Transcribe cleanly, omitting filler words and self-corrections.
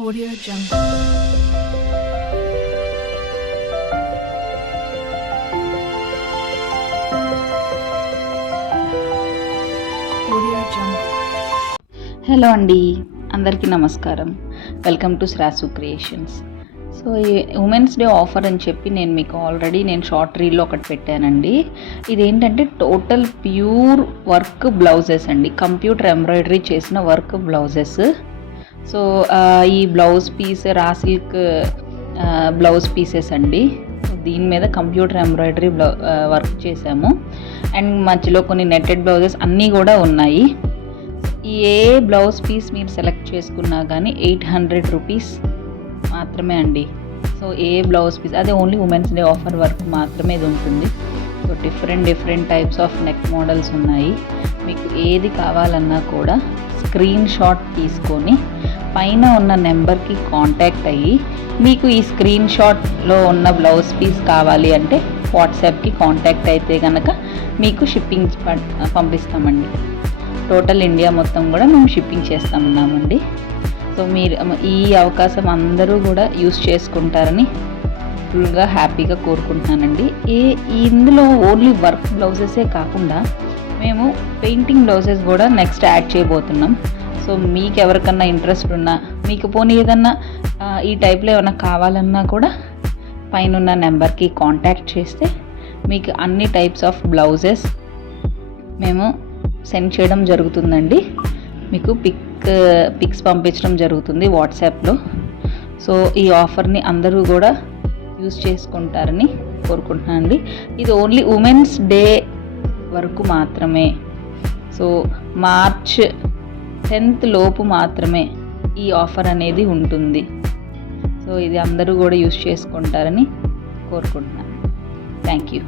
Audio Jungle. Audio Jungle. Hello అండి, అందరికీ నమస్కారం. Welcome to Srasu creations. So ఈ ఉమెన్స్ డే ఆఫర్ అని చెప్పి నేను ఆల్రెడీ షార్ట్ రీల్లో ఒకటి పెట్టానండి. ఇదేంటంటే టోటల్ ప్యూర్ వర్క్ బ్లౌజెస్ అండి, కంప్యూటర్ ఎంబ్రాయిడరీ చేసిన వర్క్ బ్లౌజెస్. సో ఈ blouse piece raw silk blouse pieces అండి. దీని మీద కంప్యూటర్ ఎంబ్రాయిడరీ వర్క్ చేసాము. అండ్ మధ్యలో కొన్ని నెట్టెడ్ బ్లౌజెస్ అన్నీ కూడా ఉన్నాయి. ఏ బ్లౌజ్ పీస్ మీరు సెలెక్ట్ చేసుకున్నా కానీ 800 రూపీస్ మాత్రమే అండి. సో ఏ బ్లౌజ్ పీస్, అదే only women's day offer work మాత్రమే ఇది ఉంటుంది. So different types of neck models ఉన్నాయి. మీకు ఏది కావాలన్నా కూడా స్క్రీన్ షాట్ తీసుకొని పైన ఉన్న నెంబర్కి కాంటాక్ట్ అయ్యి, మీకు ఈ స్క్రీన్ షాట్లో ఉన్న బ్లౌజ్ పీస్ కావాలి అంటే వాట్సాప్కి కాంటాక్ట్ అయితే కనుక మీకు షిప్పింగ్ పంపిస్తామండి. టోటల్ ఇండియా మొత్తం కూడా మేము షిప్పింగ్ చేస్తామన్నామండి. సో మీరు ఈ అవకాశం అందరూ కూడా యూస్ చేసుకుంటారని ఫుల్గా హ్యాపీగా కోరుకుంటున్నానండి. ఇందులో ఓన్లీ వర్క్ బ్లౌజెసే కాకుండా మేము పెయింటింగ్ బ్లౌజెస్ కూడా నెక్స్ట్ యాడ్ చేయబోతున్నాం. సో మీకు ఎవరికన్నా ఇంట్రెస్ట్ ఉన్నా, మీకు పోనీ ఏదన్నా ఈ టైప్లో ఏమైనా కావాలన్నా కూడా పైన ఉన్న నెంబర్కి కాంటాక్ట్ చేస్తే మీకు అన్ని టైప్స్ ఆఫ్ బ్లౌజెస్ మేము సెండ్ చేయడం జరుగుతుందండి. మీకు పిక్స్ పంపించడం జరుగుతుంది వాట్సాప్లో. సో ఈ ఆఫర్ని అందరూ కూడా యూజ్ చేసుకుంటారని కోరుకుంటున్నానండి. ఇది ఓన్లీ ఉమెన్స్ డే వరకు మాత్రమే. సో మార్చ్ 10th లోపు మాత్రమే ఈ ఆఫర్ అనేది ఉంటుంది. సో ఇది అందరూ కూడా యూజ్ చేసుకుంటారని కోరుకుంటున్నాను. Thank you.